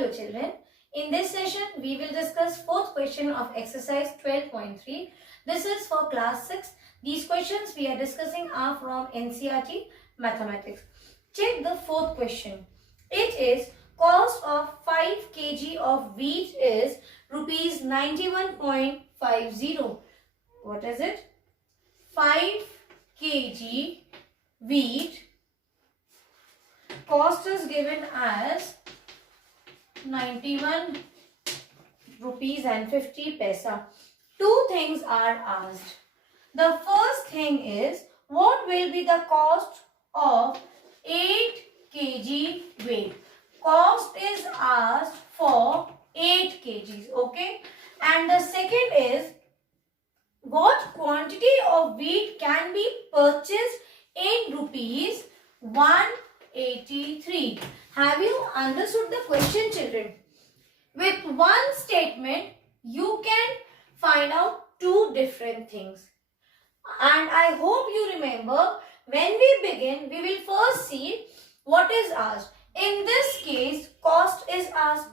Hello children, in this session we will discuss fourth question of exercise 12.3. This is for class 6. These questions we are discussing are from NCERT Mathematics. Check the fourth question. It is cost of 5 kg of wheat is rupees 91.50. What is it? 5 kg wheat cost is given as 91 rupees and 50 paisa. Two things are asked. The first thing is, what will be the cost of 8 kg weight? Cost is asked for 8 kgs, okay? And the second is, what quantity of wheat can be purchased in rupees 183. Have you understood the question, children? With one statement, you can find out two different things. And I hope you remember, when we begin, we will first see what is asked. In this case, cost is asked.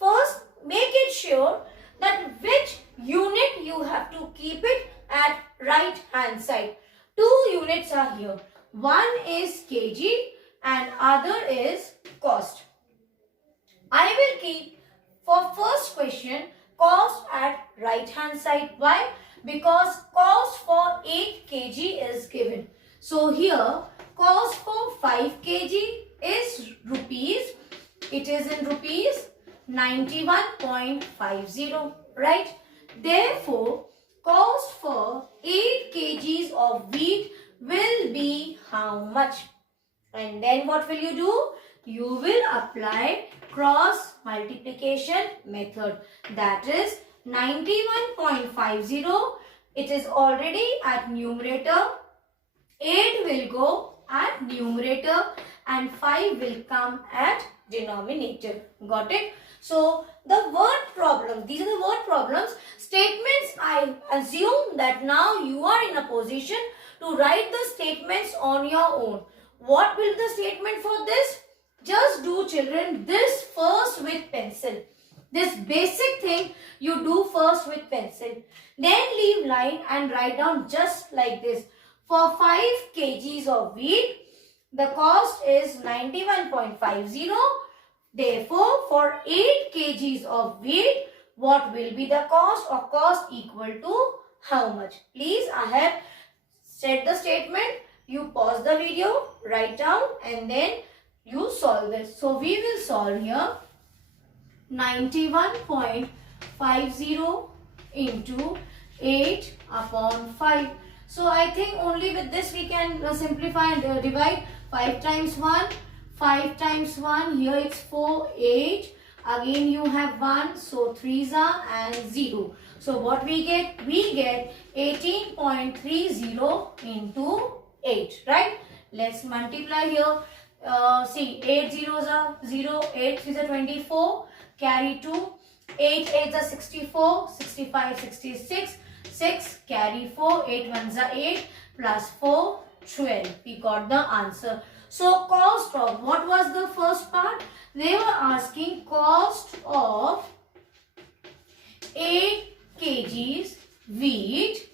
First, make it sure that which unit you have to keep it at right hand side. Two units are here. One is kg and other is cost. I will keep for first question cost at right hand side. Why? Because cost for 8 kg is given. So here cost for 5 kg is rupees. It is in rupees 91.50, right? Therefore, cost for 8 kgs of wheat will be how much? And then what will you do? You will apply cross multiplication method. That is 91.50. It is already at numerator. 8 will go at numerator and 5 will come at denominator. Got it? So the word problem, these are the word problems. Statements, I assume that now you are in a position to write the statements on your own. What will the statement for this? Just do, children, this first with pencil. This basic thing you do first with pencil. Then leave line and write down just like this. For 5 kgs of wheat, the cost is 91.50. Therefore, for 8 kgs of wheat, what will be the cost, or cost equal to how much? Please, I have said the statement. You pause the video, write down, and then you solve this. So we will solve here 91.50 into 8 upon 5. So I think only with this we can simplify and divide. 5 times 1, 5 times 1, here it's 4, 8. Again you have 1, so 3s are and 0. So what we get? We get 18.30 into 8, right? Let's multiply here. See, 8 zeros are 0, 8 3s are 24, carry 2, 8 8s are 64, 65, 66, 6, carry 4, 8 1s are 8, plus 4, 12. We got the answer. So, cost of, what was the first part? They were asking cost of 8 kgs wheat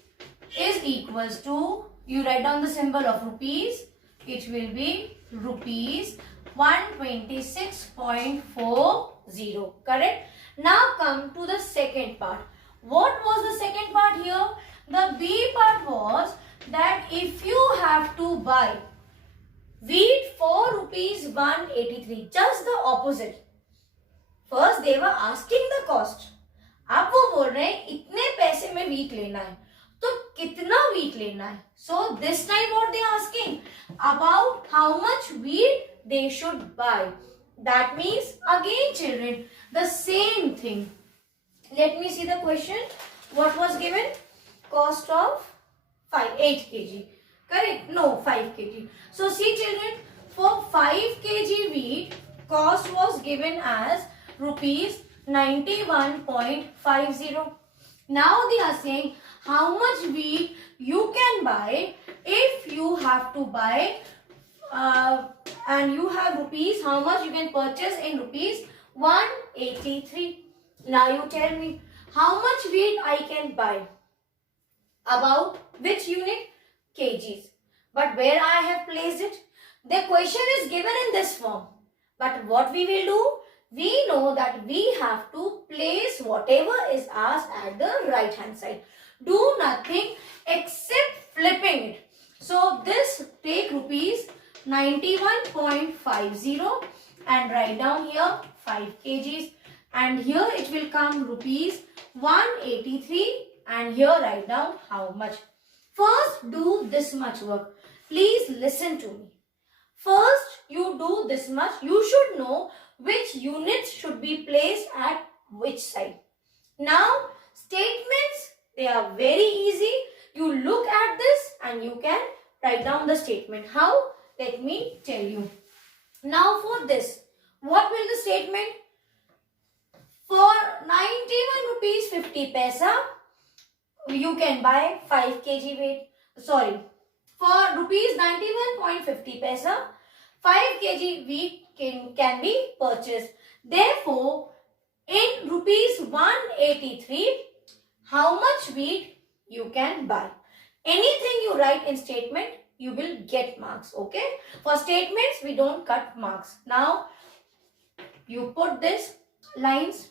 is equals to, you write down the symbol of rupees, it will be rupees 126.40. Correct? Now come to the second part. What was the second part here? The B part was that if you have to buy wheat for rupees 183, just the opposite. First they were asking the cost. अब वो बोल रहे हैं इतने पैसे में wheat लेना है, तो कितना wheat लेना है? So this time what they are asking about how much wheat they should buy. That means again, children, the same thing. Let me see the question. What was given? Cost of 8 kg. Correct? No, 5 kg. So see, children, for 5 kg wheat, cost was given as rupees 91.50. Now they are saying how much wheat you can buy if you have to buy and you have rupees, how much you can purchase in rupees 183. Now you tell me how much wheat I can buy. About which unit? Kgs. But where I have placed it? The question is given in this form. But what we will do? We know that we have to place whatever is asked at the right hand side. Do nothing except flipping it. So this take rupees 91.50 and write down here 5 kgs, and here it will come rupees 183, and here write down how much. First do this much work. Please listen to me. First you do this much. You should know which units should be placed at which side. Now statements, they are very easy. You look at this and you can write down the statement. How? Let me tell you. Now for this, what will the statement? For 91 rupees 50 paisa, you can buy 5 kg weight. Sorry, for rupees 91.50 paisa, 5 kg wheat can be purchased. Therefore, in rupees 183, how much wheat you can buy? Anything you write in statement, you will get marks. Okay? For statements, we don't cut marks. Now, you put this lines.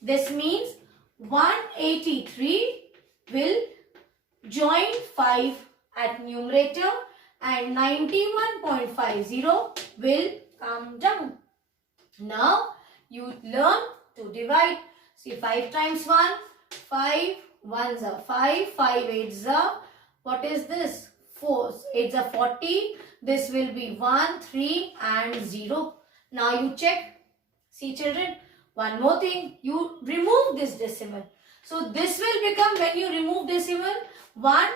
This means 183 will join 5 at numerator and 91.50 will come down. Now you learn to divide. See, 5 times 1, 5, 1s are 5, 5 8s are, what is this? 4, 8s are 40. This will be 1, 3 and 0. Now you check. See children, one more thing, you remove this decimal. So this will become, when you remove decimal, 1,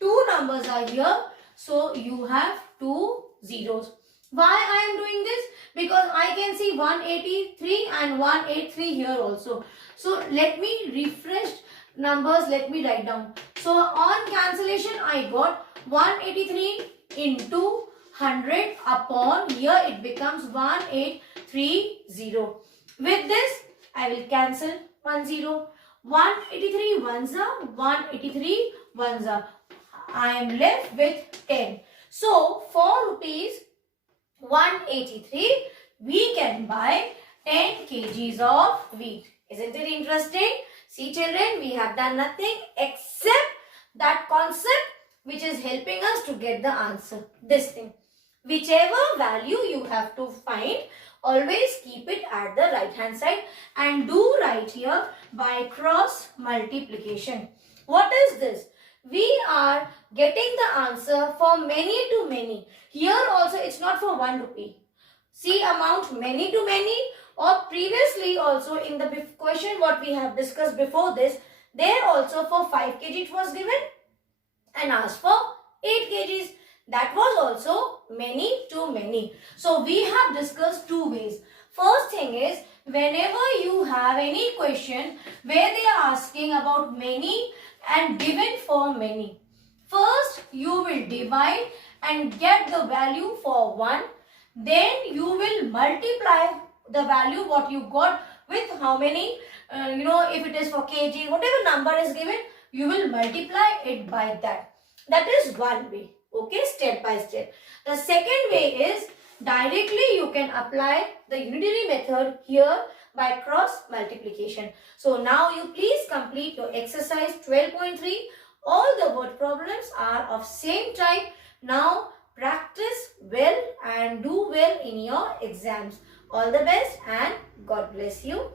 2 numbers are here. So you have 2 zeros. Why I am doing this? Because I can see 183 and 183 here also. So let me refresh numbers, let me write down. So on cancellation I got 183 into 100 upon, here it becomes 1830. With this I will cancel 1 0. 183 ones are, 183 ones are. I am left with 10. So for rupees 183 we can buy 10 kgs of wheat. Isn't it interesting? See children, we have done nothing except that concept which is helping us to get the answer. This thing. Whichever value you have to find, always keep it at the right hand side and do write here by cross multiplication. What is this? We are getting the answer for many to many. Here also it's not for 1 rupee. See amount many to many, or previously also in the question what we have discussed before this, there also for 5 kg it was given and asked for 8 kgs. That was also many to many. So we have discussed 2 ways. First thing is, whenever you have any question where they are asking about many and given for many, first you will divide and get the value for 1. Then you will multiply the value what you got with how many, if it is for kg, whatever number is given, you will multiply it by that. That is one way. Okay, step by step. The second way is directly you can apply the unitary method here by cross multiplication. So now you please complete your exercise 12.3. All the word problems are of same type. Now practice well and do well in your exams. All the best and God bless you.